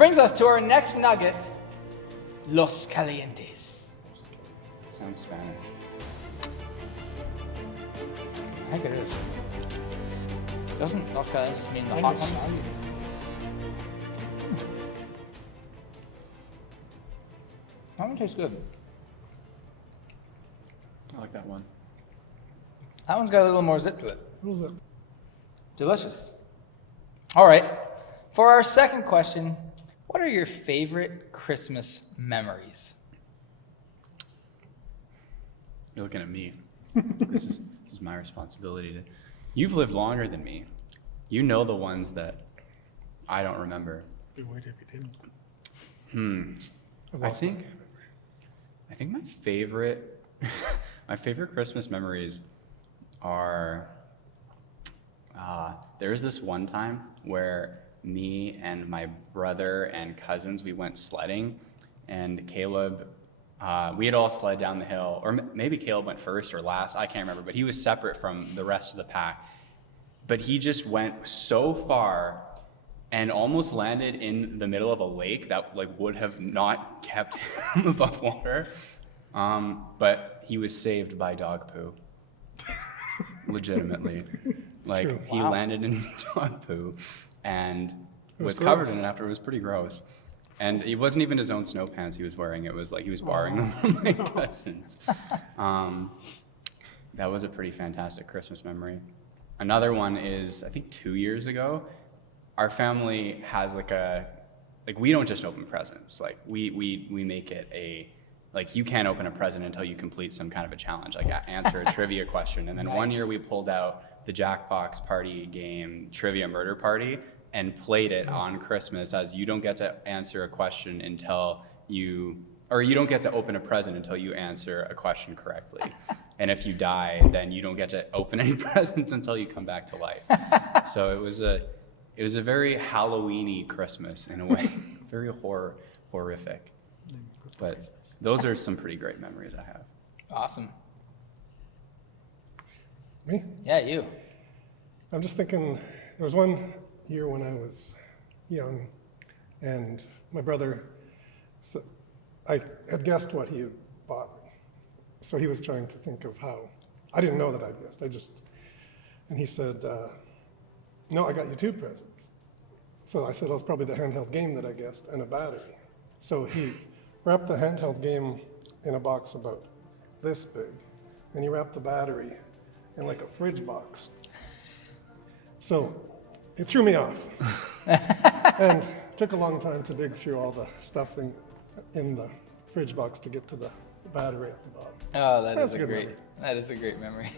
brings us to our next nugget, Los Calientes. Sounds Spanish. I think it is. Doesn't Los Calientes mean the hot one? That one tastes good. I like that one. That one's got a little more zip to it. What was it? Delicious. All right. For our second question, what are your favorite Christmas memories? You're looking at me. This is my responsibility to. You've lived longer than me. You know the ones that I don't remember. Be wait if you didn't. I think my favorite Christmas memories are. There's this one time where me and my brother and cousins, we went sledding, and Caleb, we had all sled down the hill, or maybe Caleb went first or last, I can't remember, but he was separate from the rest of the pack. But he just went so far and almost landed in the middle of a lake that would have not kept him above water. But he was saved by dog poo. Legitimately. true. He landed in dog poo and was covered in it after. It was pretty gross. And it wasn't even his own snow pants he was wearing. It was like he was borrowing them from my cousins. That was a pretty fantastic Christmas memory. Another one is, I think 2 years ago, our family has we don't just open presents. We make it you can't open a present until you complete some kind of a challenge, answer a trivia question. And then Nice. 1 year we pulled out the Jackbox party game Trivia Murder Party and played it on Christmas, as you don't get to answer a question until you don't get to open a present until you answer a question correctly. And if you die, then you don't get to open any presents until you come back to life. So it was a very Halloween-y Christmas in a way, very horrific. But those are some pretty great memories I have. Awesome. Me? Yeah, you. I'm just thinking, there was one year when I was young, and my brother, I had guessed what he had bought me. So he was trying to think of how. I didn't know that I'd guessed. And he said, no, I got you 2 presents. So I said, well, it's probably the handheld game that I guessed and a battery. So he wrapped the handheld game in a box about this big, and he wrapped the battery in like a fridge box. So it threw me off. And it took a long time to dig through all the stuff in the fridge box to get to the battery at the bottom. Oh, That's that a good memory. is a great memory.